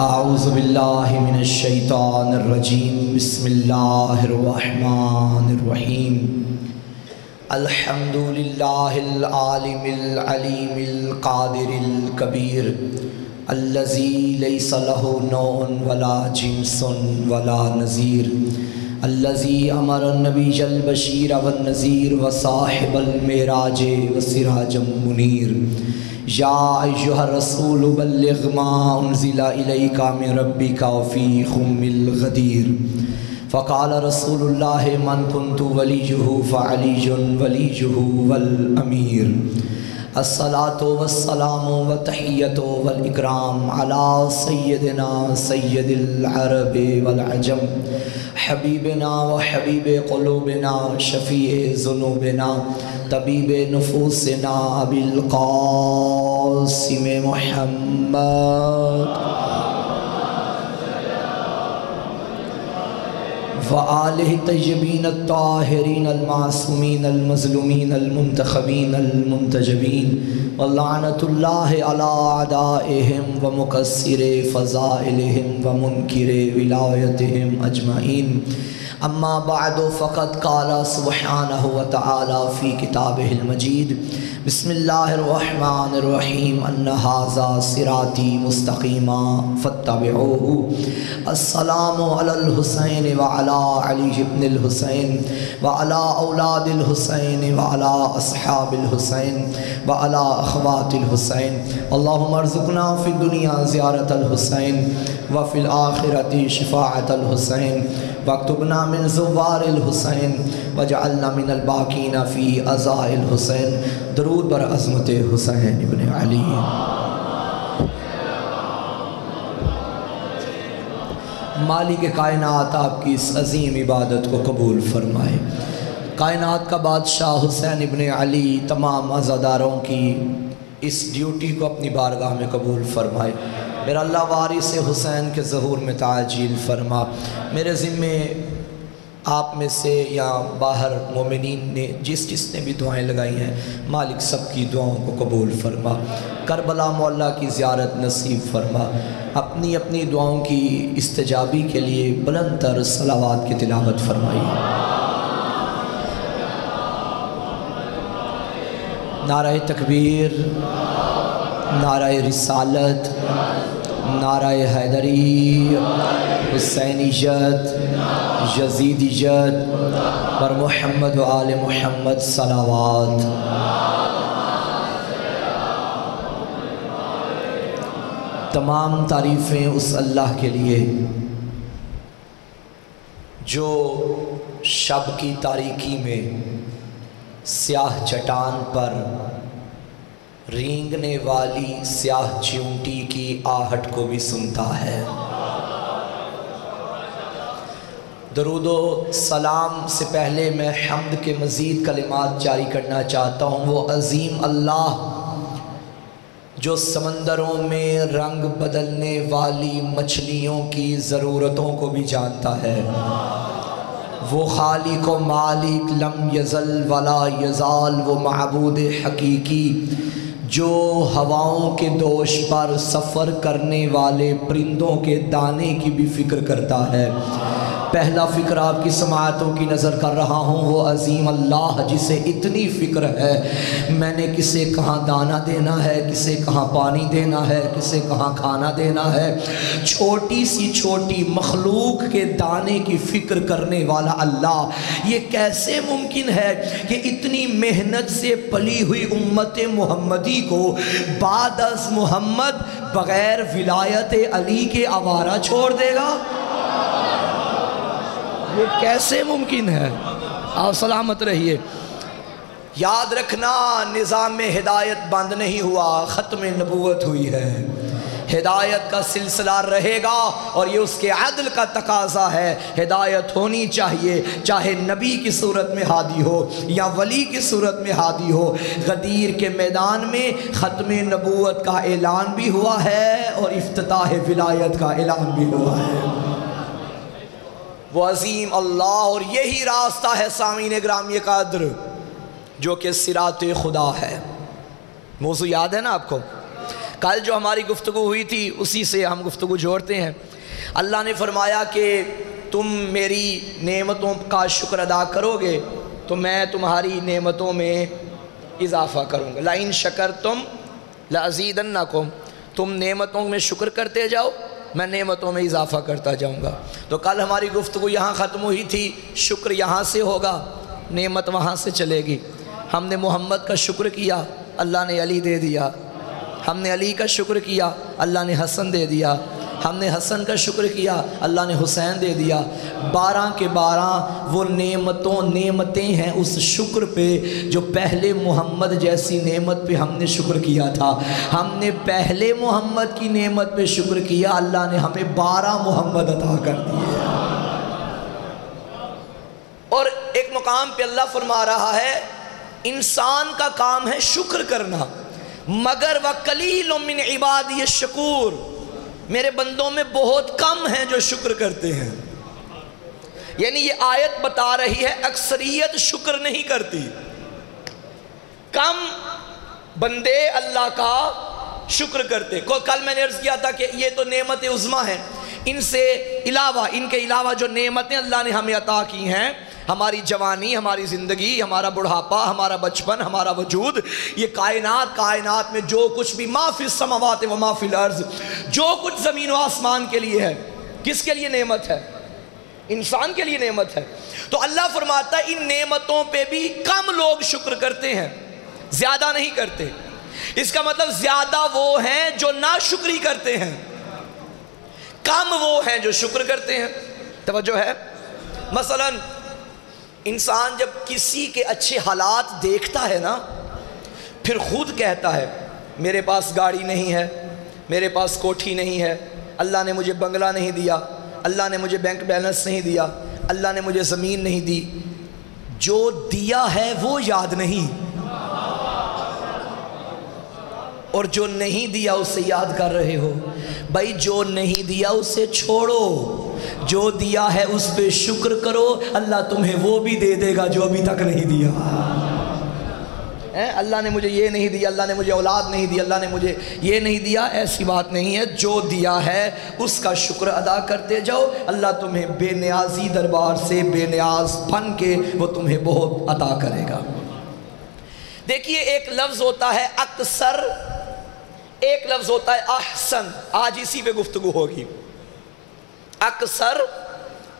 اعوذ باللہ من الشیطان الرجیم بسم اللہ الرحمن الرحیم الحمد للہ العالم العلیم القادر الکبیر الذی لیس لہ نوع ولا جنس ولا نظیر الذی امر النبی البشیر والنذیر وصاحب المعراج وسراجا منیر یا ایھا الرسول بلغ ما انزل الیک من ربک وفی ام الغدیر فقال رسول اللہ من کنت ولیہ فعلی ولیہ والامیر الصلاة والسلام والتحیۃ والاکرام علی سیدنا سید العرب والعجم حبیبنا و حبیب قلوبنا شفیع ذنوبنا طبیب نفوسنا ابی القاسم محمد وآلہ الطیبین الطاہرین المعصومین المظلومین المنتخبین المنتجبین ولعنۃ اللہ علی اعدائہم ومکسر فضائلہم ومنکر ولایتہم اجمعین اما بعد فقد قال سبحانہ وتعالی فی کتابہ المجید بسم اللہ الرحمن الرحیم ان ھذا صراطی مستقیما فاتبعوہ السلام علی الحسین وعلی علی بن الحسین وعلی اولاد الحسین وعلی اصحاب الحسین وعلی اخوات الحسین اللہم ارزقنا فی الدنیا زیارت الحسین وفی الآخرۃ شفاعت الحسین واکتبنا من زوار الحسین وجعلنا من الباقین فی عزاء الحسین درود بر عظمت حسین ابن علی۔ مالک کائنات آپ کی اس عظیم عبادت کو قبول فرمائے۔ کائنات کا بادشاہ حسین ابن علی تمام عزاداروں کی اس ڈیوٹی کو اپنی بارگاہ میں قبول فرمائے۔ میرا اللہ وارث حسین کے ظہور میں تعجیل فرما۔ میرے ذمے آپ میں سے یا باہر مومنین نے جس نے بھی دعائیں لگائی ہیں مالک سب کی دعاؤں کو قبول فرما۔ کربلا معلیٰ کی زیارت نصیب فرما۔ اپنی اپنی دعاؤں کی استجابی کے لیے بلند تر صلوات کی تلاوت فرمائیے۔ نعرہ تکبیر، نعرہ رسالت، نعرہ حیدری، حسینیت، یزیدیت، پر محمد و آل محمد صلوات۔ تمام تعریفیں اس اللہ کے لیے جو شب کی تاریکی میں سیاہ چٹان پر رینگنے والی سیاہ چیونٹی کی آہٹ کو بھی سنتا ہے۔ درود و سلام سے پہلے میں حمد کے مزید کلمات جاری کرنا چاہتا ہوں۔ وہ عظیم اللہ جو سمندروں میں رنگ بدلنے والی مچھلیوں کی ضرورتوں کو بھی جانتا ہے، وہ خالق و مالک لم یزل ولا یزال، وہ معبود حقیقی جو ہواؤں کے دوش پر سفر کرنے والے پرندوں کے دانے کی بھی فکر کرتا ہے۔ پہلا فکر آپ کی سماعتوں کی نظر کر رہا ہوں، وہ عظیم اللہ جسے اتنی فکر ہے میں نے کسے کہاں دانہ دینا ہے، کسے کہاں پانی دینا ہے، کسے کہاں کھانا دینا ہے، چھوٹی سی چھوٹی مخلوق کے دانے کی فکر کرنے والا اللہ، یہ کیسے ممکن ہے کہ اتنی محنت سے پلی ہوئی امت محمدی کو بعد از محمد بغیر ولایت علی کے آوارہ چھوڑ دے گا؟ یہ کیسے ممکن ہے؟ آپ سلامت رہیے۔ یاد رکھنا نظام ہدایت بند نہیں ہوا، ختم نبوت ہوئی ہے۔ ہدایت کا سلسلہ رہے گا اور یہ اس کے عدل کا تقاضا ہے۔ ہدایت ہونی چاہیے، چاہے نبی کی صورت میں ہادی ہو یا ولی کی صورت میں ہادی ہو۔ غدیر کے میدان میں ختم نبوت کا اعلان بھی ہوا ہے اور افتتاح ولایت کا اعلان بھی ہوا ہے۔ وہ عظیم اللہ، اور یہی راستہ ہے سامعین گرامی قدر جو کہ صراط خدا ہے۔ موضوع یاد ہے نا آپ کو؟ کل جو ہماری گفتگو ہوئی تھی اسی سے ہم گفتگو جوڑتے ہیں۔ اللہ نے فرمایا کہ تم میری نعمتوں کا شکر ادا کرو گے تو میں تمہاری نعمتوں میں اضافہ کروں گا۔ لَإِن شَكَرْتُمْ لَأَزِيدَنَّكُمْ، تم نعمتوں میں شکر کرتے جاؤ میں نعمتوں میں اضافہ کرتا جاؤں گا۔ تو کل ہماری گفتگو یہاں ختم ہوئی تھی، شکر یہاں سے ہوگا، نعمت وہاں سے چلے گی۔ ہم نے محمد کا شکر کیا، اللہ نے علی دے دیا۔ ہم نے علی کا شکر کیا، اللہ نے حسن دے دیا۔ ہم نے حسن کا شکر کیا، اللہ نے حسین دے دیا۔ 12 کے 12 وہ نعمتیں ہیں اس شکر پہ جو پہلے محمد جیسی نعمت پہ ہم نے شکر کیا تھا۔ ہم نے پہلے محمد کی نعمت پہ شکر کیا، اللہ نے ہمیں 12 محمد عطا کر دیے۔ اور ایک مقام پہ اللہ فرما رہا ہے انسان کا کام ہے شکر کرنا، مگر وَقَلِيلٌ مِّنْ عِبَادِيَ الشَّكُورُ، میرے بندوں میں بہت کم ہیں جو شکر کرتے ہیں۔ یعنی یہ آیت بتا رہی ہے اکثریت شکر نہیں کرتی، کم بندے اللہ کا شکر کرتے۔ کل میں نے عرض کیا تھا کہ یہ تو نعمت عظمیٰ ہے، ان کے علاوہ جو نعمتیں اللہ نے ہمیں عطا کی ہیں، ہماری جوانی، ہماری زندگی، ہمارا بڑھاپا، ہمارا بچپن، ہمارا وجود، یہ کائنات میں جو کچھ بھی ما فی السماوات و ما فی الارض، جو کچھ زمین و آسمان کے لیے ہے، کس کے لیے نعمت ہے؟ انسان کے لیے نعمت ہے۔ تو اللہ فرماتا ہے ان نعمتوں پہ بھی کم لوگ شکر کرتے ہیں، زیادہ نہیں کرتے۔ اس کا مطلب زیادہ وہ ہیں جو ناشکری کرتے ہیں، کم وہ ہیں جو شکر کرتے ہیں۔ توجہ ہے؟ مثلا انسان جب کسی کے اچھے حالات دیکھتا ہے نا، پھر خود کہتا ہے میرے پاس گاڑی نہیں ہے، میرے پاس کوٹھی نہیں ہے، اللہ نے مجھے بنگلہ نہیں دیا، اللہ نے مجھے بینک بیلنس نہیں دیا، اللہ نے مجھے زمین نہیں دی۔ جو دیا ہے وہ یاد نہیں، اور جو نہیں دیا اسے یاد کر رہے ہو۔ بھائی جو نہیں دیا اسے چھوڑو، جو دیا ہے اس پہ شکر کرو، اللہ تمہیں وہ بھی دے دے گا جو ابھی تک نہیں دیا۔ اللہ نے مجھے یہ نہیں دیا، اللہ نے مجھے اولاد نہیں دی، اللہ نے مجھے یہ نہیں دیا، ایسی بات نہیں ہے۔ جو دیا ہے اس کا شکر ادا کرتے جاؤ، اللہ تمہیں بے نیازی دربار سے بے نیاز بن کے وہ تمہیں بہت عطا کرے گا۔ دیکھیے ایک لفظ ہوتا ہے اکثر، ایک لفظ ہوتا ہے احسن، آج اسی پہ گفتگو ہوگی۔ اکثر،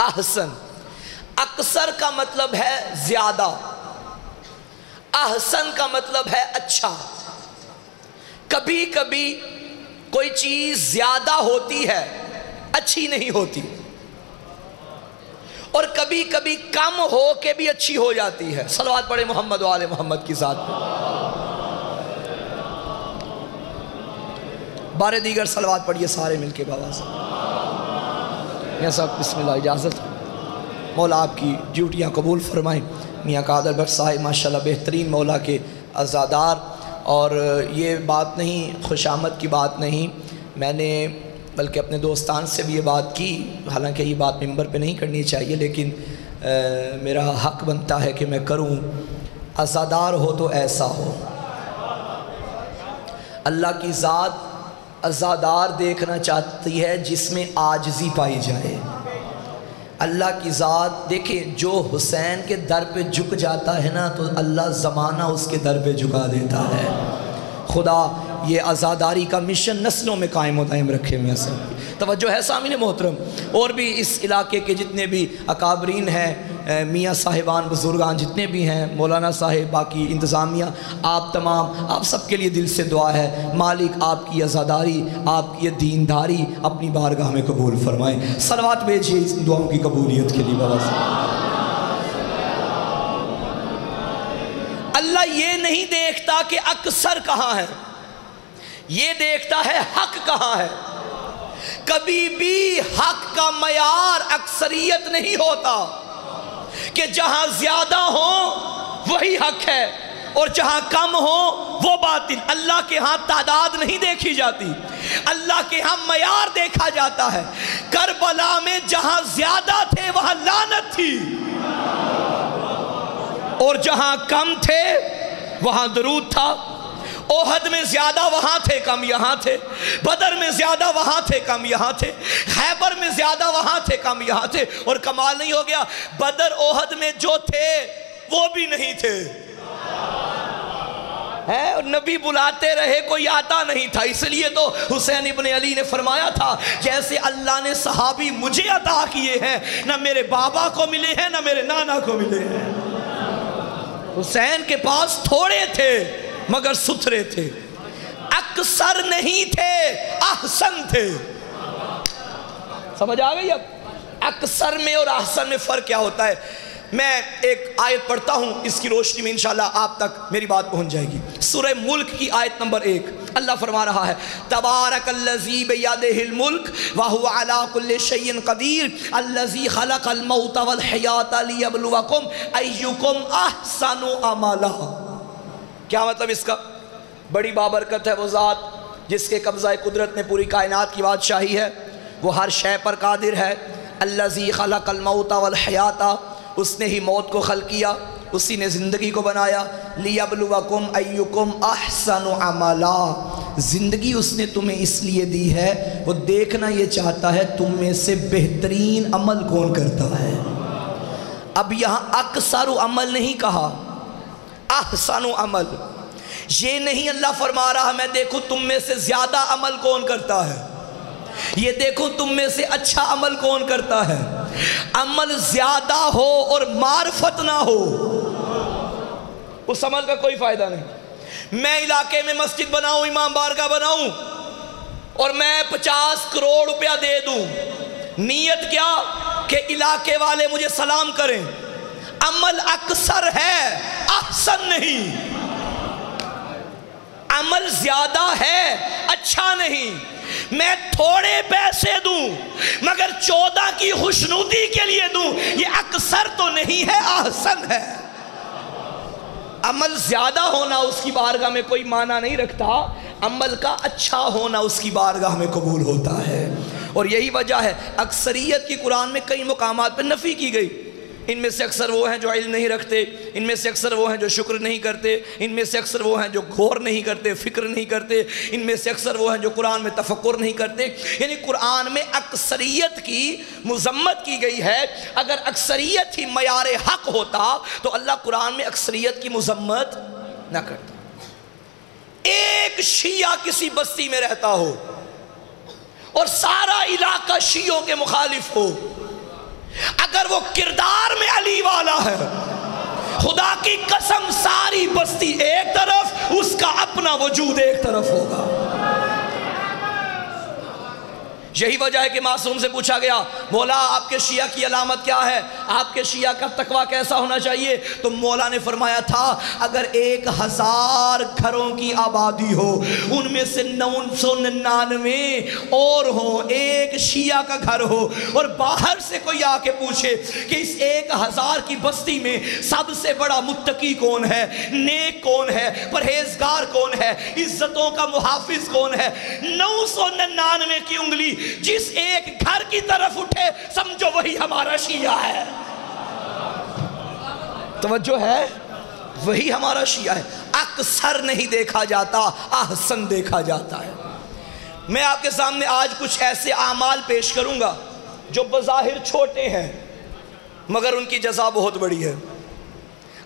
احسن۔ اکثر کا مطلب ہے زیادہ، احسن کا مطلب ہے اچھا۔ کبھی کبھی کوئی چیز زیادہ ہوتی ہے، اچھی نہیں ہوتی، اور کبھی کبھی کم ہو کے بھی اچھی ہو جاتی ہے۔ صلوات پڑھے محمد و آل محمد کی ذات پہ۔ بارے دیگر صلوات پڑھیے سارے مل کے بابا سے۔ میاں صاحب بسم اللہ، اجازت۔ مولا آپ کی ڈیوٹیاں قبول فرمائیں۔ میاں قادر بٹ صاحب ماشاءاللہ بہترین مولا کے عزادار، اور یہ بات نہیں، خوش آمد کی بات نہیں، میں نے بلکہ اپنے دوستان سے بھی یہ بات کی، حالانکہ یہ بات ممبر پہ نہیں کرنی چاہیے لیکن میرا حق بنتا ہے کہ میں کروں۔ عزادار ہو تو ایسا ہو، اللہ کی ذات عزادار دیکھنا چاہتی ہے جس میں عاجزی پائی جائے۔ اللہ کی ذات دیکھیں، جو حسین کے در پہ جھک جاتا ہے نا تو اللہ زمانہ اس کے در پہ جھکا دیتا ہے۔ خدا یہ عزاداری کا مشن نسلوں میں قائم و دائم رکھے ہوئے ہیں۔ توجہ ہے سامعین محترم؟ اور بھی اس علاقے کے جتنے بھی اکابرین ہیں، میاں صاحبان بزرگان جتنے بھی ہیں، مولانا صاحب، باقی انتظامیہ، آپ تمام، آپ سب کے لیے دل سے دعا ہے مالک آپ کی عزاداری، آپ کی دینداری اپنی بارگاہ میں قبول فرمائیں۔ صلوات بھیجیے اس دعاؤں کی قبولیت کے لیے بابا صاحب۔ اللہ یہ نہیں دیکھتا کہ اکثر کہاں ہے، یہ دیکھتا ہے حق کہاں ہے۔ کبھی بھی حق کا معیار اکثریت نہیں ہوتا، کہ جہاں زیادہ ہوں وہی حق ہے اور جہاں کم ہوں وہ باطل۔ اللہ کے ہاں تعداد نہیں دیکھی جاتی، اللہ کے ہاں معیار دیکھا جاتا ہے۔ کربلا میں جہاں زیادہ تھے وہاں لعنت تھی، اور جہاں کم تھے وہاں درود تھا، احد میں زیادہ وہاں تھے کم یہاں تھے، بدر میں زیادہ وہاں تھے کم یہاں تھے، خیبر میں زیادہ وہاں تھے کم یہاں تھے، اور کمال نہیں ہو گیا بدر احد میں جو تھے وہ بھی نہیں تھے، اور نبی بلاتے رہے کوئی آتا نہیں تھا۔ اس لیے تو حسین ابن علی نے فرمایا تھا جیسے اللہ نے صحابی مجھے عطا کیے ہیں، نہ میرے بابا کو ملے ہیں نہ میرے نانا کو ملے ہیں۔ حسین کے پاس تھوڑے تھے مگر ستھرے تھے، اکثر نہیں تھے احسن تھے۔ سمجھ آ گئی؟ اب اکثر میں اور احسن میں فرق کیا ہوتا ہے؟ میں ایک آیت پڑھتا ہوں، اس کی روشنی میں انشاءاللہ آپ تک میری بات پہنچ جائے گی۔ سورہ ملک کی آیت نمبر 1 اللہ فرما رہا ہے تبارک الذی بیدہ الملک وہو علی کل شیء قدیر الذی خلق الموت والحیات لیبلوکم ایکم احسن عملا۔ کیا مطلب اس کا؟ بڑی بابرکت ہے وہ ذات جس کے قبضہ قدرت میں پوری کائنات کی بادشاہی ہے، وہ ہر شے پر قادر ہے۔ الذی خلق الموت والحیات، اس نے ہی موت کو خلق کیا، اسی نے زندگی کو بنایا۔ لیبلوکم ایکم احسن عملا، زندگی اس نے تمہیں اس لیے دی ہے وہ دیکھنا یہ چاہتا ہے تم میں سے بہترین عمل کون کرتا ہے۔ اب یہاں اکثر عمل نہیں کہا، احسن عمل۔ یہ نہیں اللہ فرما رہا میں دیکھوں تم میں سے زیادہ عمل کون کرتا ہے، یہ دیکھو تم میں سے اچھا عمل کون کرتا ہے۔ عمل زیادہ ہو اور معرفت نہ ہو اس عمل کا کوئی فائدہ نہیں۔ میں علاقے میں مسجد بناؤں، امام بارگاہ بناؤں اور میں 50 کروڑ روپیہ دے دوں، نیت کیا کہ علاقے والے مجھے سلام کریں، عمل اکثر ہے احسن نہیں، عمل زیادہ ہے اچھا نہیں۔ میں تھوڑے پیسے دوں مگر 14 کی خوشنودی کے لیے دوں، یہ اکثر تو نہیں ہے احسن ہے۔ عمل زیادہ ہونا اس کی بارگاہ میں کوئی معنی نہیں رکھتا، عمل کا اچھا ہونا اس کی بارگاہ میں قبول ہوتا ہے۔ اور یہی وجہ ہے اکثریت کی قرآن میں کئی مقامات پر نفی کی گئی۔ ان میں سے اکثر وہ ہیں جو علم نہیں رکھتے، ان میں سے اکثر وہ ہیں جو شکر نہیں کرتے، ان میں سے اکثر وہ ہیں جو غور نہیں کرتے، فکر نہیں کرتے، ان میں سے اکثر وہ ہیں جو قرآن میں تفکر نہیں کرتے۔ یعنی قرآن میں اکثریت کی مذمت کی گئی ہے۔ اگر اکثریت ہی معیار حق ہوتا تو اللہ قرآن میں اکثریت کی مذمت نہ کرتا۔ ایک شیعہ کسی بستی میں رہتا ہو اور سارا علاقہ شیعوں کے مخالف ہو، اگر وہ کردار میں علی والا ہے، خدا کی قسم ساری بستی ایک طرف، اس کا اپنا وجود ایک طرف ہوگا۔ یہی وجہ ہے کہ معصوم سے پوچھا گیا مولا آپ کے شیعہ کی علامت کیا ہے، آپ کے شیعہ کا تقویٰ کیسا ہونا چاہیے؟ تو مولا نے فرمایا تھا اگر 1000 گھروں کی آبادی ہو، ان میں سے 999 اور ہوں، ایک شیعہ کا گھر ہو، اور باہر سے کوئی آ کے پوچھے کہ اس 1000 کی بستی میں سب سے بڑا متقی کون ہے، نیک کون ہے، پرہیزگار کون ہے، عزتوں کا محافظ کون ہے، 999 کی انگلی جس ایک گھر کی طرف اٹھے سمجھو وہی ہمارا شیعہ ہے۔ توجہ ہے؟ وہی ہمارا شیعہ ہے۔ اکثر نہیں دیکھا جاتا، احسن دیکھا جاتا ہے۔ میں آپ کے سامنے آج کچھ ایسے اعمال پیش کروں گا جو بظاہر چھوٹے ہیں مگر ان کی جزا بہت بڑی ہے۔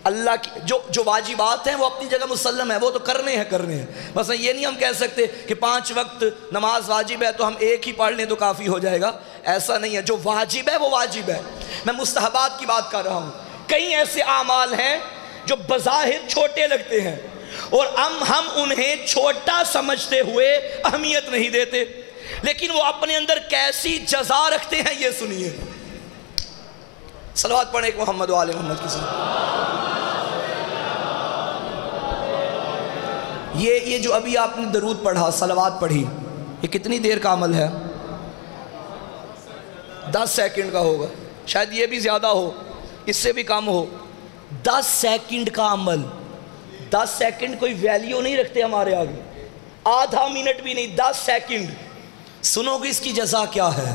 اللہ کی جو واجبات ہیں وہ اپنی جگہ مسلم ہے، وہ تو کرنے ہیں۔ مثلا یہ نہیں ہم کہہ سکتے کہ 5 وقت نماز واجب ہے تو ہم ایک ہی پڑھ لیں تو کافی ہو جائے گا، ایسا نہیں ہے۔ جو واجب ہے وہ واجب ہے۔ میں مستحبات کی بات کر رہا ہوں۔ کئی ایسے اعمال ہیں جو بظاہر چھوٹے لگتے ہیں اور ہم انہیں چھوٹا سمجھتے ہوئے اہمیت نہیں دیتے، لیکن وہ اپنے اندر کیسی جزا رکھتے ہیں یہ سنیے۔ صلوات پڑھیں ایک محمد و آل محمد کی صلوات۔ یہ جو ابھی آپ نے درود پڑھا، صلوات پڑھی، یہ کتنی دیر کا عمل ہے؟ 10 سیکنڈ کا ہوگا، شاید یہ بھی زیادہ ہو، اس سے بھی کم ہو۔ 10 سیکنڈ کا عمل، 10 سیکنڈ کوئی ویلیو نہیں رکھتے ہمارے آگے، آدھا منٹ بھی نہیں، 10 سیکنڈ۔ سنو گے اس کی جزا کیا ہے؟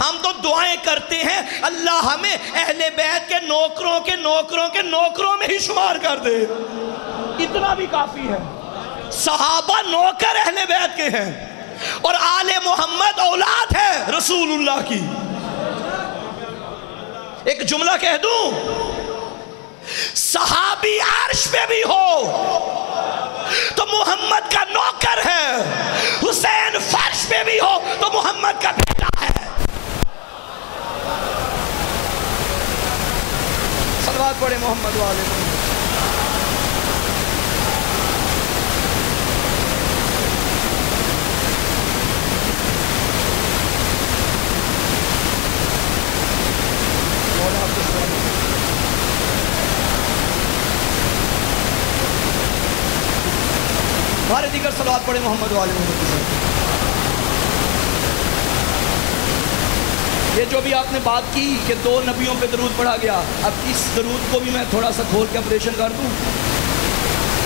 ہم تو دعائیں کرتے ہیں اللہ ہمیں اہل بیت کے نوکروں کے نوکروں کے نوکروں میں ہی شمار کر دے، اتنا بھی کافی ہے۔ صحابہ نوکر اہل بیت کے ہیں اور آل محمد اولاد ہے رسول اللہ کی۔ ایک جملہ کہہ دوں، صحابی عرش پہ بھی ہو تو محمد کا نوکر ہے، حسین فرش پہ بھی ہو تو محمد کا بیٹا ہے۔ صلوات پڑھے محمد والے محمد۔ ہمارے دیگر صلوات پڑھے محمد والے محمد۔ یہ جو بھی آپ نے بات کی کہ 2 نبیوں پہ درود پڑھا گیا، اب اس درود کو بھی میں تھوڑا سا کھول کے آپریشن کر دوں۔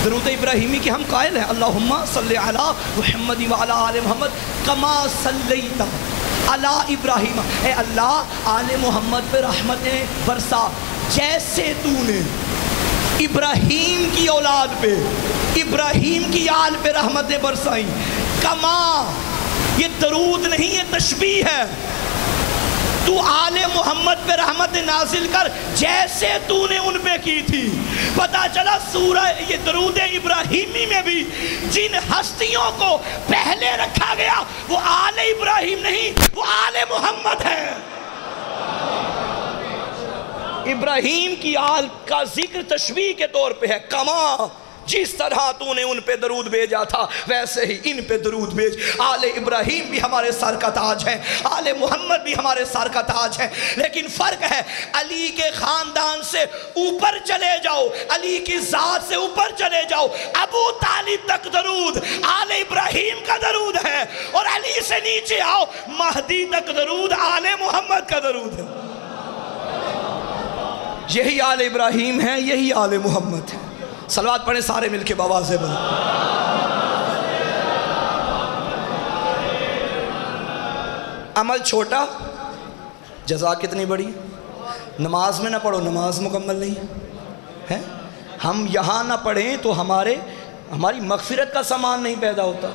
درود ابراہیمی کے ہم قائل ہیں، اللہم صلی علی محمد وعلی آل محمد کما صلیت علی ابراہیم، اے اللہ آل محمد پہ رحمتیں برسا جیسے تو نے ابراہیم کی اولاد پہ، ابراہیم کی آل پہ رحمتیں برسائیں۔ کما، یہ درود نہیں، یہ تشبیہ ہے۔ تو آل محمد پہ رحمت نازل کر جیسے تو نے ان پہ کی تھی۔ پتہ چلا سورہ یہ درود ابراہیمی میں بھی جن ہستیوں کو پہلے رکھا گیا وہ آل ابراہیم نہیں، وہ آل محمد ہے۔ ابراہیم کی آل کا ذکر تشبیہ کے طور پہ ہے۔ کما، جس طرح تو نے ان پہ درود بھیجا تھا ویسے ہی ان پہ درود بھیج۔ آل ابراہیم بھی ہمارے سر کا تاج ہے، آل محمد بھی ہمارے سر کا تاج ہے، لیکن فرق ہے علی کے خاندان سے اوپر چلے جاؤ، علی کی ذات سے اوپر چلے جاؤ، ابو طالب تک درود آل ابراہیم کا درود ہے، اور علی سے نیچے آؤ مہدی تک درود آل محمد کا درود ہے۔ یہی آل ابراہیم ہے، یہی آل محمد ہے۔ صلوات پڑھیں سارے مل کے بآواز بلند۔ عمل چھوٹا، جزا کتنی بڑی۔ نماز میں نہ پڑھو، نماز مکمل نہیں ہے۔ ہم یہاں نہ پڑھیں تو ہماری مغفرت کا سامان نہیں پیدا ہوتا۔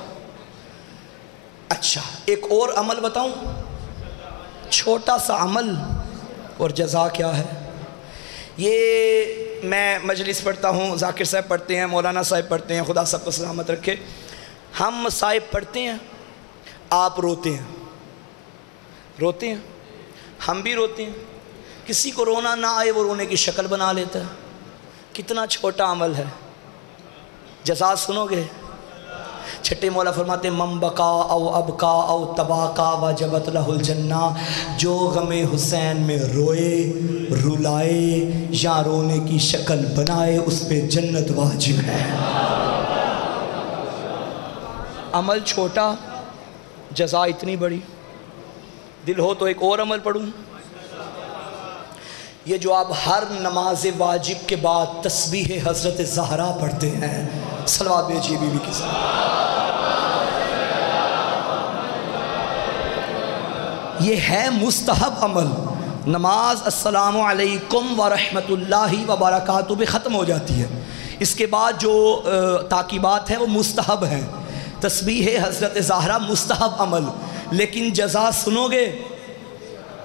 اچھا، ایک اور عمل بتاؤں، چھوٹا سا عمل اور جزا کیا ہے۔ یہ میں مجلس پڑھتا ہوں، ذاکر صاحب پڑھتے ہیں، مولانا صاحب پڑھتے ہیں، خدا سب کو سلامت رکھے۔ ہم صاحب پڑھتے ہیں، آپ روتے ہیں، روتے ہیں، ہم بھی روتے ہیں۔ کسی کو رونا نہ آئے وہ رونے کی شکل بنا لیتا ہے۔ کتنا چھوٹا عمل ہے۔ جزا سنو گے، چھٹے مولا فرماتے ہیں من بکا او ابکا او تباکا وجبت لہ الجنہ، جو غم حسین میں روئے، رلائے یا رونے کی شکل بنائے اس پہ جنت واجب ہے۔ عمل چھوٹا، جزا اتنی بڑی۔ دل ہو تو ایک اور عمل پڑھوں۔ یہ جو آپ ہر نماز واجب کے بعد تسبیح حضرت زہرا پڑھتے ہیں، صلوات بھیجیے بی بی کے ساتھ۔ یہ ہے مستحب عمل۔ نماز السلام علیکم ورحمت اللہ وبرکاتہ بھی ختم ہو جاتی ہے، اس کے بعد جو تعقیبات ہیں وہ مستحب ہیں۔ تسبیح حضرت زہرا مستحب عمل، لیکن جزا سنو گے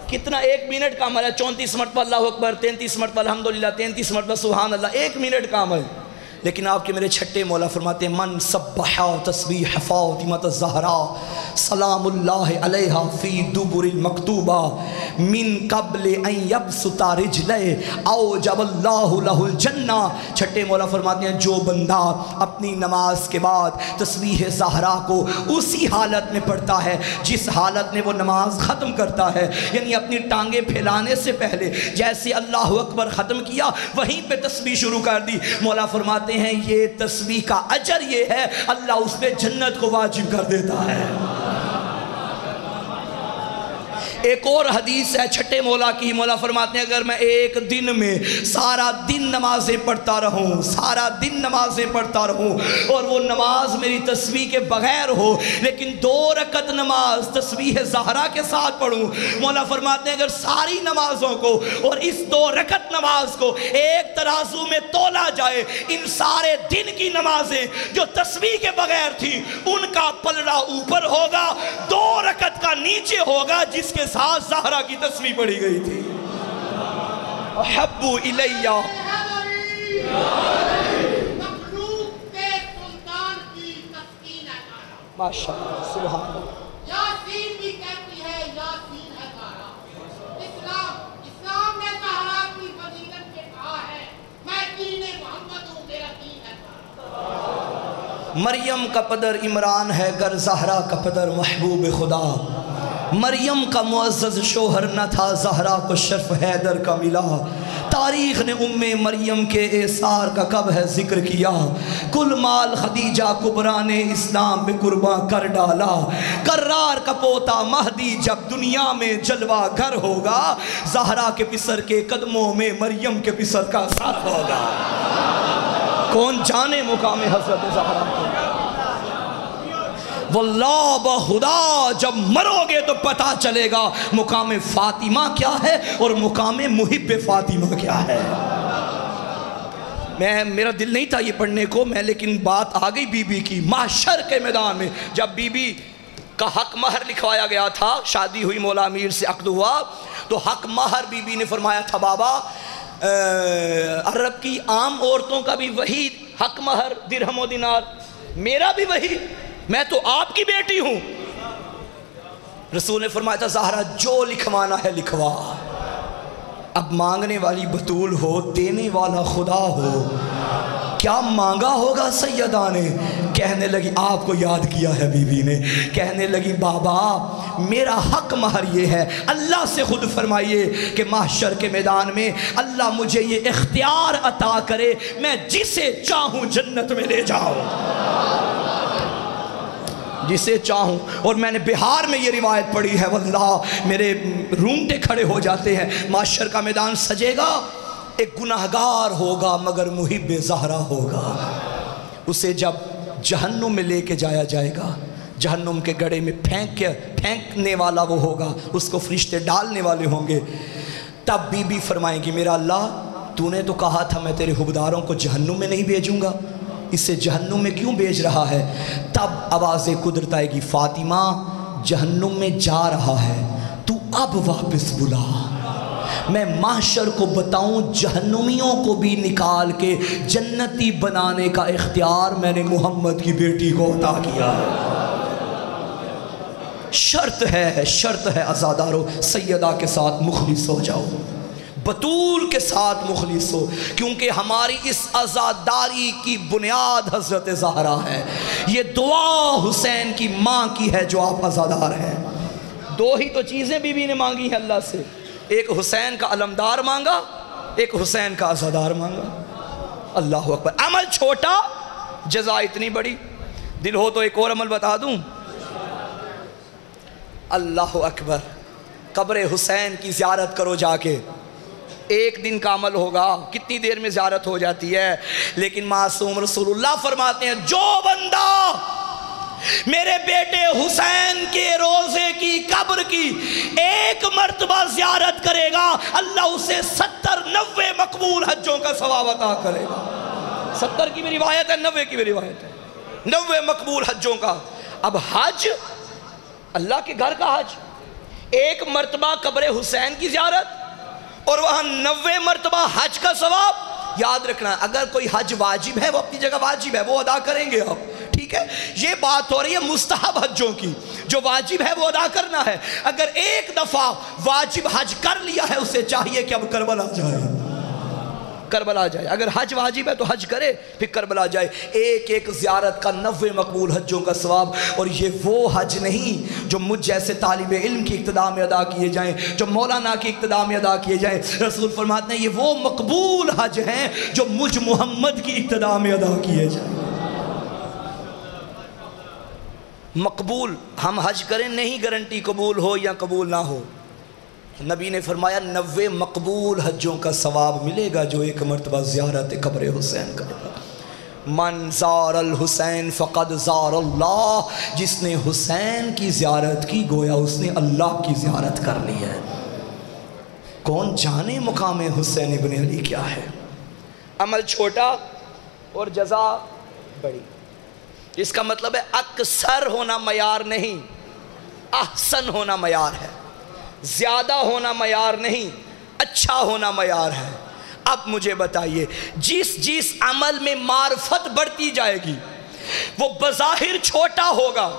کتنا؟ 1 منٹ کا عمل ہے۔ 34 مرتبہ اللہ اکبر، 33 مرتبہ الحمدللہ، 33 مرتبہ سبحان اللہ، 1 منٹ کا عمل۔ لیکن آپ کے میرے چھٹے مولا فرماتے ہیں من سبح تسبیح فاطمہ الزہرا سلام اللہ علیہا فی دبر المکتوبہ من قبل ان یبسط رجلہ اوجب اللہ لہ الجنہ۔ چھٹے مولا فرماتے ہیں جو بندہ اپنی نماز کے بعد تسبیح زہرا کو اسی حالت میں پڑھتا ہے جس حالت میں وہ نماز ختم کرتا ہے، یعنی اپنی ٹانگیں پھیلانے سے پہلے جیسے اللہ اکبر ختم کیا وہیں پہ تسبیح شروع کر دی، مولا فرماتے ہیں یہ تسبیح کا اجر یہ ہے اللہ اس پہ جنت کو واجب کر دیتا ہے۔ ایک اور حدیث ہے چھٹے مولا کی، مولا فرماتے ہیں اگر میں ایک دن میں سارا دن نمازیں پڑھتا رہوں، سارا دن نمازیں پڑھتا رہوں اور وہ نماز میری تسبیح کے بغیر ہو لیکن 2 رکعت نماز تسبیح زہرا کے ساتھ پڑھوں، مولا فرماتے ہیں اگر ساری نمازوں کو اور اس 2 رکعت نماز کو ایک ترازو میں تولا جائے، ان سارے دن کی نمازیں جو تسبیح کے بغیر تھی ان کا پلڑا اوپر ہوگا، 2 رکعت کا نیچے ہوگا جس کے ساتھ زہرا کی تسبیح پڑھی گئی تھی۔ احبو الیہ ماشاءاللہ سبحان اللہ۔ یاسین بھی کہتی ہے یاسین ہے زہرا۔ اسلام نے زہرا کی فضیلت سے کہا ہے میں دین محمد ہوں، میرا دین ہے زہرا۔ مریم کا پدر عمران ہے گر زہرا کا پدر محبوب خدا، مریم کا معزز شوہر نہ تھا زہرا کو شرف حیدر کا ملا، تاریخ نے مریم کے احسار کا کب ہے ذکر کیا، کل مال خدیجہ کبریٰ نے اسلام پہ قربان کر ڈالا، کرار کا پوتا مہدی جب دنیا میں جلوہ گر ہوگا، زہرا کے پسر کے قدموں میں مریم کے پسر کا سر ہوگا۔ کون جانے مقام حضرت زہرا کو، واللہ بخدا جب مرو گے تو پتہ چلے گا مقام فاطمہ کیا ہے اور مقام محب فاطمہ کیا ہے۔ میرا دل نہیں تھا یہ پڑھنے کو لیکن بات آ گئی بی بی کی، محشر کے میدان میں جب بی بی کا حق مہر لکھوایا گیا تھا، شادی ہوئی مولا امیر سے عقد ہوا تو حق مہر بی بی نے فرمایا تھا بابا عرب کی عام عورتوں کا بھی وہی حق مہر درہم و دینار، میرا بھی وہی، میں تو آپ کی بیٹی ہوں۔ رسول نے فرمایا تھا زہرا جو لکھوانا ہے لکھوا، اب مانگنے والی بطول ہو دینے والا خدا ہو، کیا مانگا ہوگا سیدہ نے؟ کہنے لگی آپ کو یاد کیا ہے بی بی نے، کہنے لگی بابا میرا حق مہر یہ ہے، اللہ سے خود فرمائیے کہ محشر کے میدان میں اللہ مجھے یہ اختیار عطا کرے میں جسے چاہوں جنت میں لے جاؤں، جسے چاہوں۔ اور میں نے بہار میں یہ روایت پڑھی ہے، واللہ میرے رونگٹے کھڑے ہو جاتے ہیں، محشر کا میدان سجے گا، ایک گناہگار ہوگا مگر محب زہرا ہوگا، اسے جب جہنم میں لے کے جایا جائے گا، جہنم کے گڑھے میں پھینکنے والا وہ ہوگا، اس کو فرشتے ڈالنے والے ہوں گے، تب بی بی فرمائیں گی میرا اللہ تو نے تو کہا تھا میں تیرے حبداروں کو جہنم میں نہیں بھیجوں گا، اسے جہنم میں کیوں بھیج رہا ہے؟ تب آواز قدرت آئے گی فاطمہ جہنم میں جا رہا ہے تو اب واپس بلا، میں محشر کو بتاؤں جہنمیوں کو بھی نکال کے جنتی بنانے کا اختیار میں نے محمد کی بیٹی کو عطا کیا ہے۔ شرط ہے عزادارو سیدہ کے ساتھ مخلص ہو جاؤ، بطول کے ساتھ مخلص ہو، کیونکہ ہماری اس عزاداری کی بنیاد حضرت زہرا ہے، یہ دعا حسین کی ماں کی ہے جو آپ عزادار ہیں۔ 2 ہی تو چیزیں بی بی نے مانگی ہیں اللہ سے، ایک حسین کا علمدار مانگا، ایک حسین کا عزادار مانگا۔ اللہ اکبر، عمل چھوٹا جزا اتنی بڑی، دل ہو تو ایک اور عمل بتا دوں، اللہ اکبر، قبر حسین کی زیارت کرو جا کے، 1 دن کا عمل ہوگا، کتنی دیر میں زیارت ہو جاتی ہے، لیکن معصوم رسول اللہ فرماتے ہیں جو بندہ میرے بیٹے حسین کے روزے کی قبر کی 1 مرتبہ زیارت کرے گا اللہ اسے 70-90 مقبول حجوں کا ثواب عطا کرے گا۔ 70 کی بھی روایت ہے، 90 کی بھی روایت ہے، 90 مقبول حجوں کا۔ اب حج اللہ کے گھر کا حج، 1 مرتبہ قبر حسین کی زیارت اور وہاں 90 مرتبہ حج کا ثواب۔ یاد رکھنا اگر کوئی حج واجب ہے وہ اپنی جگہ واجب ہے، وہ ادا کریں گے آپ، ٹھیک ہے؟ یہ بات ہو رہی ہے مستحب حجوں کی، جو واجب ہے وہ ادا کرنا ہے۔ اگر 1 دفعہ واجب حج کر لیا ہے اسے چاہیے کہ اب کربلا جائے، کربلا جائے۔ اگر حج واجب ہے تو حج کرے پھر کربلا جائے۔ 1 زیارت کا 90 مقبول حجوں کا ثواب، اور یہ وہ حج نہیں جو مجھ جیسے طالب علم کی اقتداء میں ادا کیے جائیں، جو مولانا کی اقتداء میں ادا کیے جائیں۔ رسول فرماتے ہیں یہ وہ مقبول حج ہیں جو مجھ محمد کی اقتداء میں ادا کیے جائیں۔ مقبول ہم حج کریں، نہیں گارنٹی قبول ہو یا قبول نہ ہو، نبی نے فرمایا 90 مقبول حجوں کا ثواب ملے گا جو ایک مرتبہ زیارت قبر حسین کرے گا۔ من زار الحسین فقد زار اللہ، جس نے حسین کی زیارت کی گویا اس نے اللہ کی زیارت کر لی ہے۔ کون جانے مقام حسین ابن علی کیا ہے۔ عمل چھوٹا اور جزا بڑی، اس کا مطلب ہے اکثر ہونا معیار نہیں، احسن ہونا معیار ہے، زیادہ ہونا معیار نہیں، اچھا ہونا معیار ہے۔ اب مجھے بتائیے، جس عمل میں معرفت بڑھتی جائے گی وہ بظاہر چھوٹا ہوگا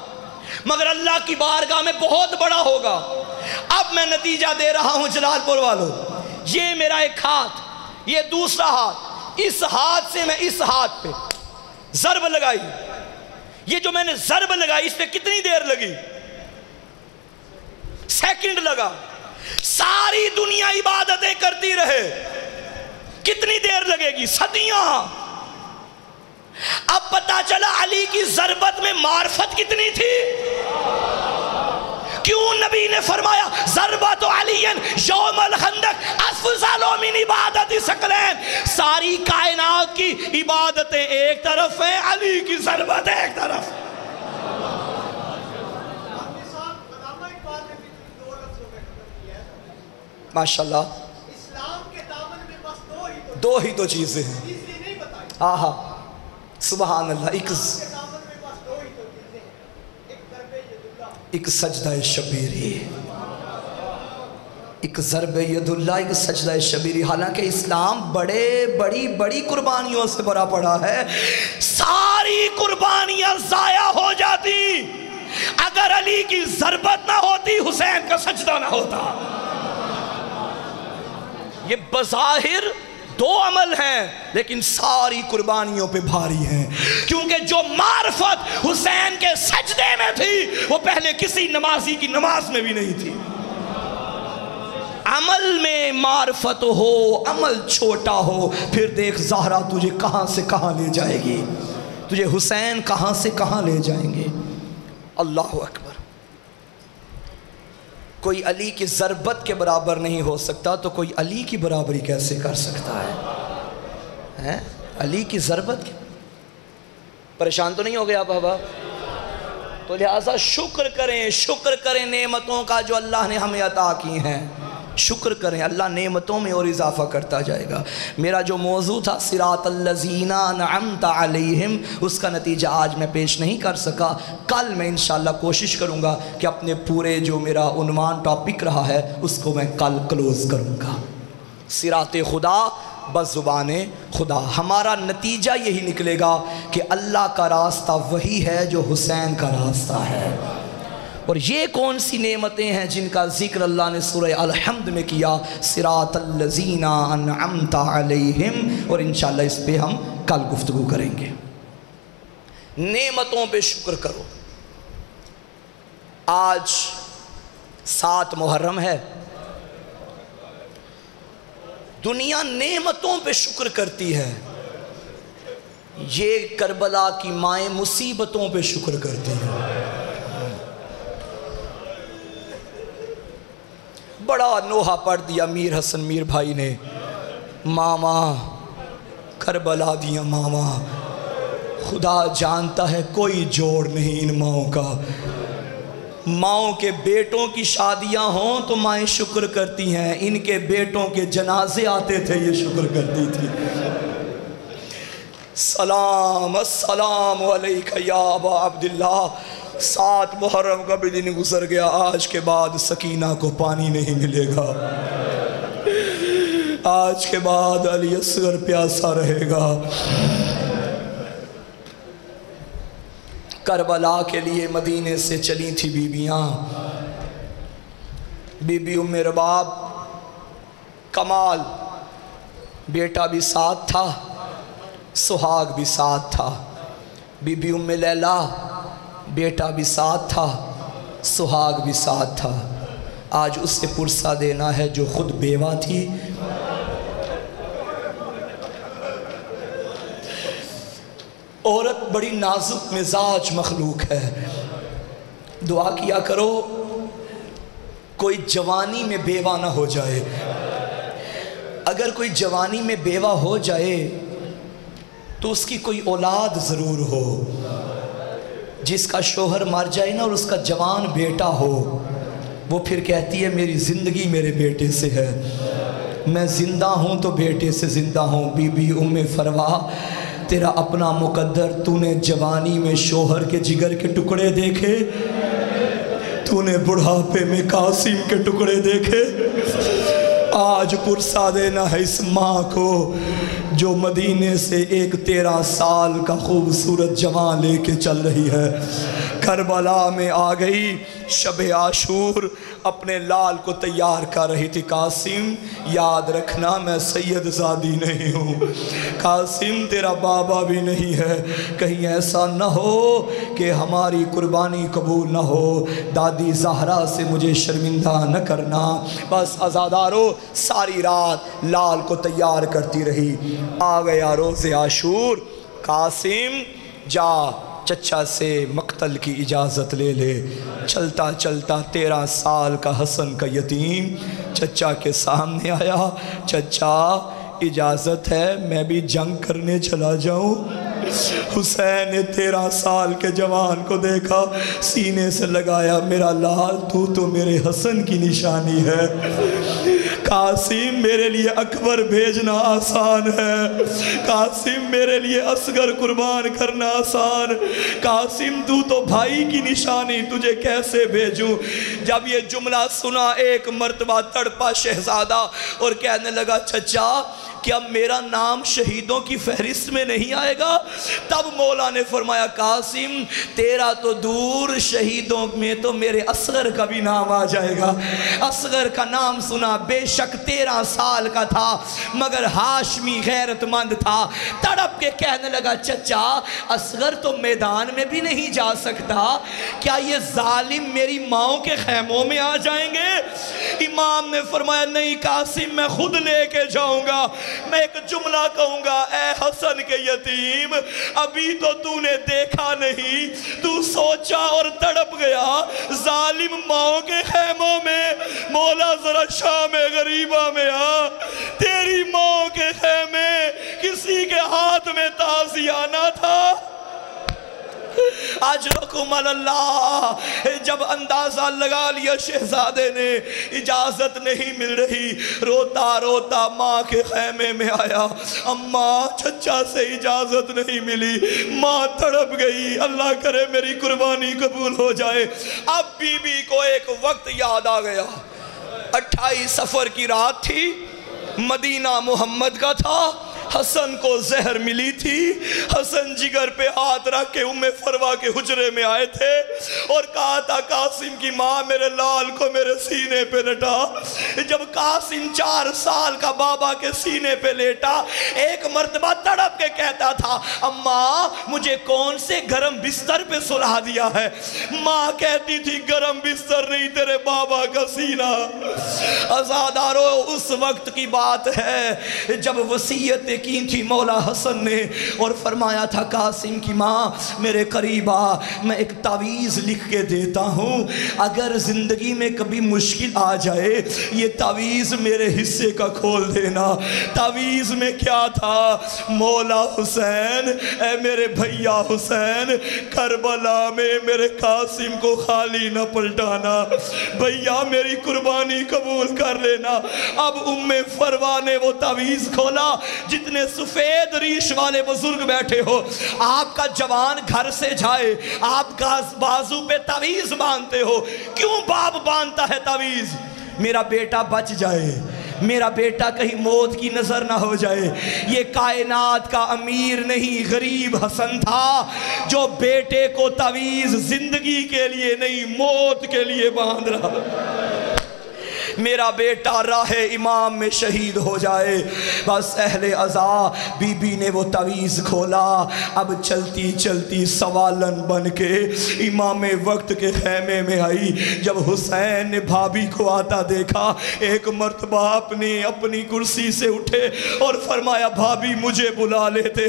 مگر اللہ کی بارگاہ میں بہت بڑا ہوگا۔ اب میں نتیجہ دے رہا ہوں جلال پور والوں، یہ میرا ایک ہاتھ، یہ دوسرا ہاتھ، اس ہاتھ سے میں اس ہاتھ پہ ضرب لگائی، یہ جو میں نے ضرب لگائی اس پہ کتنی دیر لگی؟ سیکنڈ لگا۔ ساری دنیا عبادتیں کرتی رہے، کتنی دیر لگے گی؟ صدیاں۔ اب پتہ چلا علی کی ضربت میں معرفت کتنی تھی۔ کیوں نبی نے فرمایا ضربت علی یوم الخندق افضل من عبادت ثقلین، ساری کائنات کی عبادتیں ایک طرف ہیں، علی کی ضربت ایک طرف۔ ماشاءاللہ، اسلام کے دامن میں بس دو ہی تو چیزیں ہیں۔ تیسری نہیں بتائی۔ آہا سبحان اللہ، ایک سجدہ شبیری، ایک ضرب ید اللہ، ایک سجدہ شبیری۔ حالانکہ اسلام بڑی قربانیوں سے بھرا پڑا ہے، ساری قربانیاں ضائع ہو جاتی اگر علی کی ضربت نہ ہوتی، حسین کا سجدہ نہ ہوتا۔ یہ بظاہر دو عمل ہیں لیکن ساری قربانیوں پہ بھاری ہیں، کیونکہ جو معرفت حسین کے سجدے میں تھی وہ پہلے کسی نمازی کی نماز میں بھی نہیں تھی۔ عمل میں معرفت ہو، عمل چھوٹا ہو، پھر دیکھ زہرا تجھے کہاں سے کہاں لے جائے گی، تجھے حسین کہاں سے کہاں لے جائیں گے۔ اللہ اکبر۔ کوئی علی کی ضربت کے برابر نہیں ہو سکتا تو کوئی علی کی برابری کیسے کر سکتا ہے؟ علی کی ضربت کی پریشان تو نہیں ہو گیا بابا؟ تو لہٰذا شکر کریں نعمتوں کا جو اللہ نے ہمیں عطا کی ہیں، شکر کریں، اللہ نعمتوں میں اور اضافہ کرتا جائے گا۔ میرا جو موضوع تھا صراط الذین انعمت علیہم، اس کا نتیجہ آج میں پیش نہیں کر سکا، کل میں انشاءاللہ کوشش کروں گا کہ اپنے پورے جو میرا عنوان ٹاپک رہا ہے اس کو میں کل کلوز کروں گا۔ صراط خدا بزبان خدا، ہمارا نتیجہ یہی نکلے گا کہ اللہ کا راستہ وہی ہے جو حسین کا راستہ ہے۔ اور یہ کون سی نعمتیں ہیں جن کا ذکر اللہ نے سورہ الحمد میں کیا، صراط الذین انعمت علیہم، اور انشاءاللہ اس پہ ہم کل گفتگو کریں گے۔ نعمتوں پہ شکر کرو۔ آج 7 محرم ہے، دنیا نعمتوں پہ شکر کرتی ہے، یہ کربلا کی مائیں مصیبتوں پہ شکر کرتی ہیں۔ بڑا نوحہ پڑھ دیا میر حسن میر بھائی نے، ماما کربلا دیا ماما، خدا جانتا ہے کوئی جوڑ نہیں ان ماؤں کا۔ ماؤں کے بیٹوں کی شادیاں ہوں تو مائیں شکر کرتی ہیں، ان کے بیٹوں کے جنازے آتے تھے یہ شکر کرتی تھی۔ سلام السلام علیکہ یا ابا عبداللہ، 7 محرم کا بھی دن گزر گیا، آج کے بعد سکینہ کو پانی نہیں ملے گا، آج کے بعد علی اصغر پیاسا رہے گا۔ کربلا کے لیے مدینے سے چلی تھی بیبیاں، بی بی ام رباب کمال، بیٹا بھی ساتھ تھا، سہاگ بھی ساتھ تھا، بی بی ام لیلہ بیٹا بھی ساتھ تھا، سہاگ بھی ساتھ تھا۔ آج اس سے پرسہ دینا ہے جو خود بیوہ تھی۔ عورت بڑی نازک مزاج مخلوق ہے، دعا کیا کرو کوئی جوانی میں بیوہ نہ ہو جائے. اگر کوئی جوانی میں بیوہ ہو جائے تو اس کی کوئی اولاد ضرور ہو. جس کا شوہر مر جائے نا اور اس کا جوان بیٹا ہو، وہ پھر کہتی ہے میری زندگی میرے بیٹے سے ہے، میں زندہ ہوں تو بیٹے سے زندہ ہوں. بی بی ام فروا، تیرا اپنا مقدر، تو نے جوانی میں شوہر کے جگر کے ٹکڑے دیکھے، تو نے بڑھاپے میں قاسم کے ٹکڑے دیکھے. آج پرسا دینا ہے اس ماں کو جو مدینے سے ایک 13 سال کا خوبصورت جوان لے کے چل رہی ہے. کربلا میں آ گئی شب عاشور، اپنے لال کو تیار کر رہی تھی. قاسم یاد رکھنا میں سید زادی نہیں ہوں، قاسم تیرا بابا بھی نہیں ہے، کہیں ایسا نہ ہو کہ ہماری قربانی قبول نہ ہو. دادی زہرا سے مجھے شرمندہ نہ کرنا. بس عزادارو ساری رات لال کو تیار کرتی رہی. آ گیا روز عاشور. قاسم جا چچا سے مقتل کی اجازت لے لے. چلتا چلتا 13 سال کا حسن کا یتیم چچا کے سامنے آیا. چچا اجازت ہے میں بھی جنگ کرنے چلا جاؤں؟ حسین نے 13 سال کے جوان کو دیکھا، سینے سے لگایا، میرا لال تو میرے حسن کی نشانی ہے. قاسم میرے لیے اکبر بھیجنا آسان ہے، قاسم میرے لیے اصغر قربان کرنا آسان. قاسم تو بھائی کی نشانی، تجھے کیسے بھیجوں؟ جب یہ جملہ سنا ایک مرتبہ تڑپا شہزادہ اور کہنے لگا چچا کیا میرا نام شہیدوں کی فہرست میں نہیں آئے گا؟ تب مولا نے فرمایا قاسم تیرا تو دور، شہیدوں میں تو میرے اصغر کا بھی نام آ جائے گا. اصغر کا نام سنا، بے شک 13 سال کا تھا مگر ہاشمی غیرت مند تھا. تڑپ کے کہنے لگا چچا اصغر تو میدان میں بھی نہیں جا سکتا، کیا یہ ظالم میری ماؤں کے خیموں میں آ جائیں گے؟ امام نے فرمایا نہیں قاسم میں خود لے کے جاؤں گا. میں ایک جملہ کہوں گا، اے حسن کے یتیم ابھی تو نے دیکھا نہیں، تو سوچا اور تڑپ گیا ظالم ماؤں کے خیموں میں. مولا ذرا شام غریبہ میں آ، تیری ماؤں کے خیمے کسی کے ہاتھ میں تازیانہ تھا. اجرکم اللہ. جب اندازہ لگا لیا شہزادے نے اجازت نہیں مل رہی، روتا روتا ماں کے خیمے میں آیا. اماں چچا سے اجازت نہیں ملی. ماں تڑپ گئی، اللہ کرے میری قربانی قبول ہو جائے. اب بی بی کو ایک وقت یاد آ گیا. 28 صفر کی رات تھی، مدینہ محمد کا تھا. حسن کو زہر ملی تھی. حسن جگر پہ ہاتھ رکھ کے ام فروا کے حجرے میں آئے تھے اور کہا تھا قاسم کی ماں میرے لال کو میرے سینے پہ لٹا. جب قاسم 4 سال کا بابا کے سینے پہ لیٹا، ایک مرتبہ تڑپ کے کہتا تھا اماں مجھے کون سے گرم بستر پہ سلا دیا ہے؟ ماں کہتی تھی گرم بستر نہیں تیرے بابا کا سینہ. عزادارو اس وقت کی بات ہے جب وصیت کی تھی مولا حسن نے اور فرمایا تھا قاسم کی ماں میرے قریب آ، میں ایک تعویذ لکھ کے دیتا ہوں، اگر زندگی میں کبھی مشکل آ جائے یہ تعویذ میرے حصے کا کھول دینا. تعویذ میں کیا تھا؟ مولا حسین اے میرے بھیا حسین، کربلا میں میرے قاسم کو خالی نہ پلٹانا، بھیا میری قربانی قبول کر لینا. اب ام فروا نے وہ تعویذ کھولا. جتنے سفید ریش والے بزرگ بیٹھے ہو، آپ کا جوان گھر سے جائے آپ کا بازو پہ تعویذ باندھتے ہو. کیوں باپ باندھتا ہے تعویذ؟ میرا بیٹا بچ جائے، میرا بیٹا کہیں موت کی نظر نہ ہو جائے. یہ کائنات کا امیر نہیں غریب حسن تھا جو بیٹے کو تعویذ زندگی کے لیے نہیں موت کے لیے باندھ رہا. میرا بیٹا راہ امام میں شہید ہو جائے۔ بس اہل عزا بی بی نے وہ تعویذ کھولا، اب چلتی چلتی سوالن بن کے امام وقت کے خیمے میں آئی۔ جب حسین نے بھابی کو آتا دیکھا، ایک مرتبہ اپنی کرسی سے اٹھے اور فرمایا بھابی مجھے بلا لیتے،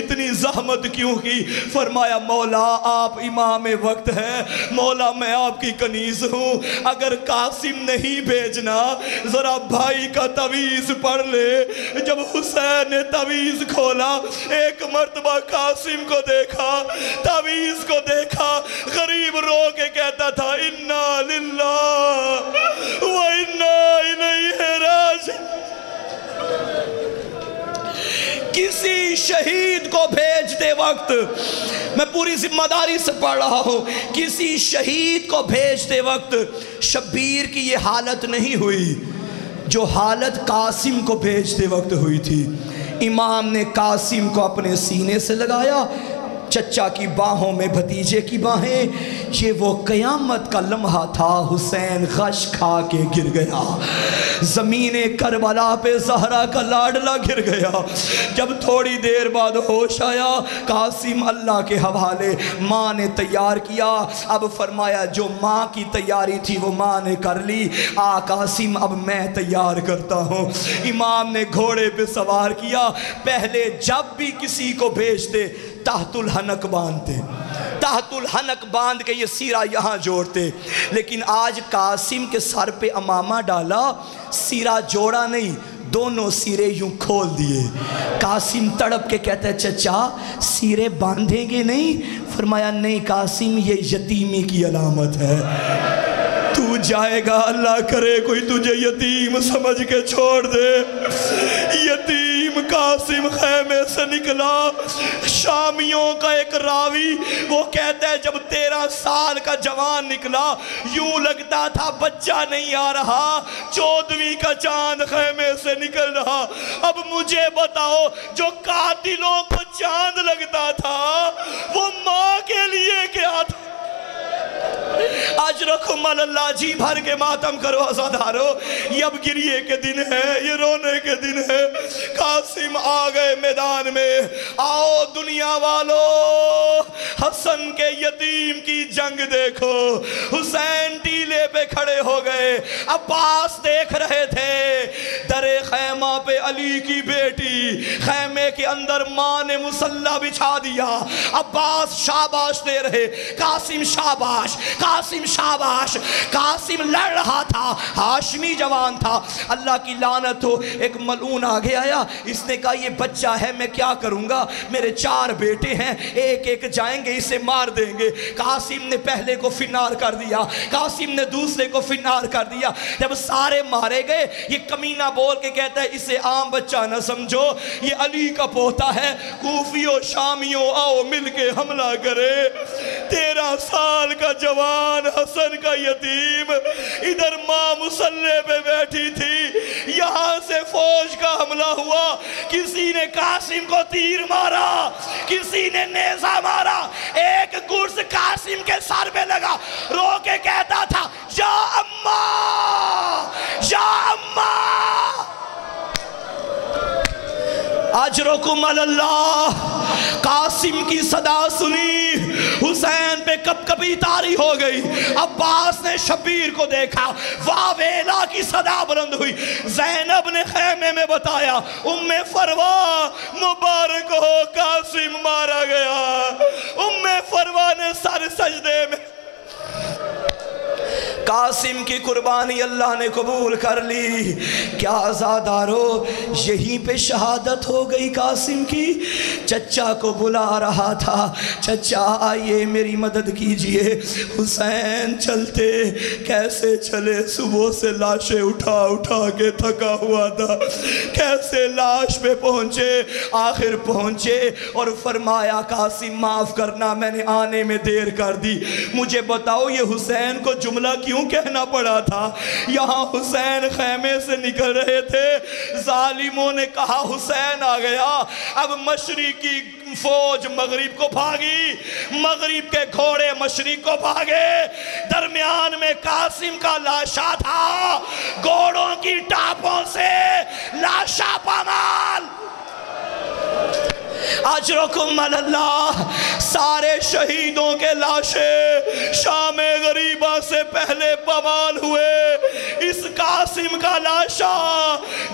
اتنی زحمت کیوں کی؟ فرمایا مولا آپ امام وقت ہیں، مولا میں آپ کی کنیز ہوں، اگر قاسم نہیں بھیجنا ذرا بھائی کا تعویذ پڑھ لے۔ جب حسین نے تعویذ کھولا، ایک مرتبہ قاسم کو دیکھا، تعویذ کو دیکھا، غریب رو کے کہتا تھا انا للہ و انا الیہ راجعون۔ کسی شہید کو بھیجتے وقت، میں پوری ذمہ داری سے پڑھ رہا ہوں، کسی شہید کو بھیجتے وقت شبیر کی یہ حالت نہیں ہوئی جو حالت قاسم کو بھیجتے وقت ہوئی تھی۔ امام نے قاسم کو اپنے سینے سے لگایا، چچا کی باہوں میں بھتیجے کی باہیں، یہ وہ قیامت کا لمحہ تھا۔ حسین غش کھا کے گر گیا، زمین کربلا پہ زہرا کا لاڈلا گر گیا۔ جب تھوڑی دیر بعد ہوش آیا، قاسم اللہ کے حوالے، ماں نے تیار کیا۔ اب فرمایا جو ماں کی تیاری تھی وہ ماں نے کر لی، قاسم اب میں تیار کرتا ہوں۔ امام نے گھوڑے پہ سوار کیا۔ پہلے جب بھی کسی کو بھیجتے تحت الحنک باندھتے، تحت الحنک باندھ کے یہ سیرہ یہاں جوڑتے، لیکن آج قاسم کے سر پہ امامہ ڈالا، سیرہ جوڑا نہیں، دونوں سیرے یوں کھول دیے۔ قاسم تڑپ کے کہتا ہے چچا سیرے باندھیں گے نہیں؟ فرمایا نہیں قاسم یہ یتیمی کی علامت ہے، تو جائے گا اللہ کرے کوئی تجھے یتیم سمجھ کے چھوڑ دے۔ یتیم قاسم خیمے سے نکلا۔ شامیوں کا ایک راوی وہ کہتا ہے جب 13 سال کا جوان نکلا یوں لگتا تھا بچہ نہیں آ رہا، 14ویں کا چاند خیمے سے نکل رہا۔ اب مجھے بتاؤ جو قاتلوں کو چاند لگتا تھا وہ ماں کے لیے کیا تھا؟ اجرکم اللہ، جی بھر کے ماتم کرو عزادارو، یہ اب گریے کے دن ہے، یہ رونے کے دن ہے۔ قاسم آ گئے میدان میں، آؤ دنیا والو حسن کے یتیم کی جنگ دیکھو۔ حسین ٹیلے پہ کھڑے ہو گئے، عباس دیکھ رہے تھے، در خیمہ پہ علی کی بیٹی، خیمے کے اندر ماں نے مسلح بچھا دیا، عباس شاباش دے رہے، قاسم شاباش، قاسم شاباش۔ قاسم لڑ رہا تھا، ہاشمی جوان تھا، اللہ کی لعنت ہو، ایک ملعون آگے آیا، اس نے کہا یہ بچہ ہے میں کیا کروں گا، میرے 4 بیٹے ہیں، ایک ایک جائیں گے اسے مار دیں گے۔ قاسم نے پہلے کو فنار کر دیا، قاسم نے دوسرے کو فنار کر دیا۔ جب سارے مارے گئے یہ کمینہ بول کے کہتا ہے اسے عام بچہ نہ سمجھو، یہ علی کا پوتا ہے، کوفیوں شامیوں آؤ مل کے حملہ کرے۔ 13 سال کا جوان حسن کا یتیم، ادھر ماں مسلح پہ بیٹھی تھی، یہاں سے فوج کا حملہ ہوا، کسی نے قاسم کو تیر مارا، کسی نے نیزہ مارا، ایک گرز قاسم کے سر پہ لگا، رو کے کہتا تھا یا اماں، یا اماں۔ اجرکم اللہ، قاسم کی صدا سنی، حسین پہ کب کبھی تاری ہو گئی۔ عباس نے شبیر کو دیکھا، واہ ویلا کی صدا بلند ہوئی۔ زینب نے خیمے میں بتایا ام فروا مبارک ہو قاسم مارا گیا۔ ام فروا نے سر سجدے میں، قاسم کی قربانی اللہ نے قبول کر لی۔ کیا عزادارو یہیں پہ شہادت ہو گئی قاسم کی؟ چچا کو بلا رہا تھا، چچا آئیے میری مدد کیجئے۔ حسین چلتے کیسے چلے، صبح سے لاشیں اٹھا اٹھا کے تھکا ہوا تھا، کیسے لاش پہ پہنچے، آخر پہنچے اور فرمایا قاسم معاف کرنا میں نے آنے میں دیر کر دی، مجھے بتاؤ یہ حسین کو جملہ کیوں کہنا پڑا تھا؟ یہاں حسین خیمے سے نکل رہے تھے، ظالموں نے کہا حسین آ گیا، اب مشرقی فوج مغرب کو بھاگی، مغرب کے گھوڑے مشرق کو بھاگے، درمیان میں قاسم کا لاشا تھا، گولی اجرکم علی اللہ، سارے شہیدوں کے لاشیں شام غریبہ سے پہلے پامال ہوئے، اس قاسم کا لاشا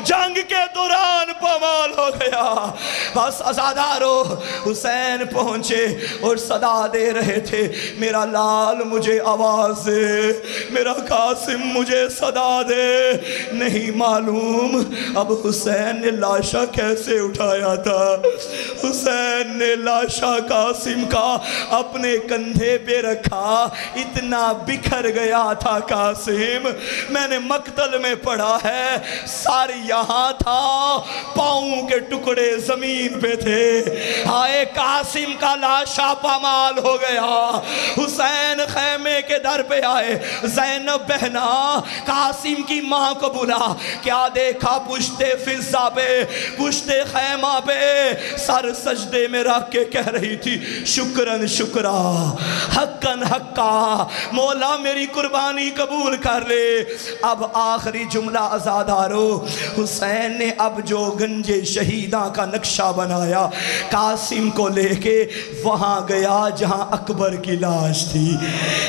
جنگ کے دوران پامال ہو گیا۔ بس عزادارو حسین پہنچے اور صدا دے رہے تھے، میرا لال مجھے آواز دے، میرا قاسم مجھے صدا دے۔ نہیں معلوم اب حسین نے لاشا کیسے اٹھایا تھا۔ حسین نے لاشا قاسم کا اپنے کندھے پہ رکھا، اتنا بکھر گیا تھا قاسم، میں نے مقتل میں پڑھا ہے، سر یہاں تھا، پاؤں کے ٹکڑے زمین پہ تھے۔ ہائے قاسم کا لاشا پامال ہو گیا۔ حسین خیمے کے در پہ آئے، زینب بہنا قاسم کی ماں کو بلا، کیا دیکھا پشت فضہ پہ، پشت خیمہ پہ سر سجدے میں رکھ کے کہہ رہی تھی شکرن شکرا حقن حقا، مولا میری قربانی قبول کر لے۔ اب آخری جملہ عزادارو، حسین نے اب جو گنج شہیداں کا نقشہ بنایا، قاسم کو لے کے وہاں گیا جہاں اکبر کی لاش تھی۔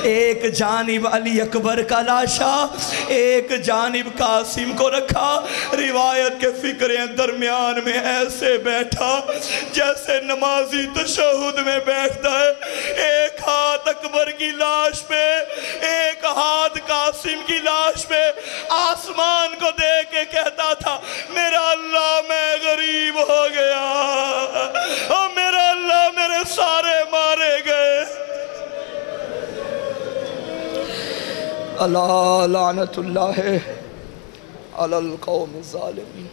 ایک جانب علی اکبر کا لاشا، ایک جانب قاسم کو رکھا، روایت کے فکریں درمیان میں ایسے بیٹھا جیسے نمازی تشہد میں بیٹھتا ہے، ایک ہاتھ اکبر کی لاش پہ، ایک ہاتھ قاسم کی لاش پہ، آسمان کو دیکھ کے کہتا تھا میرا اللہ میں غریب ہو گیا، اور میرا اللہ میرے سارے مارے گئے۔ اللہ لعنت اللہ علی القوم الظالمین۔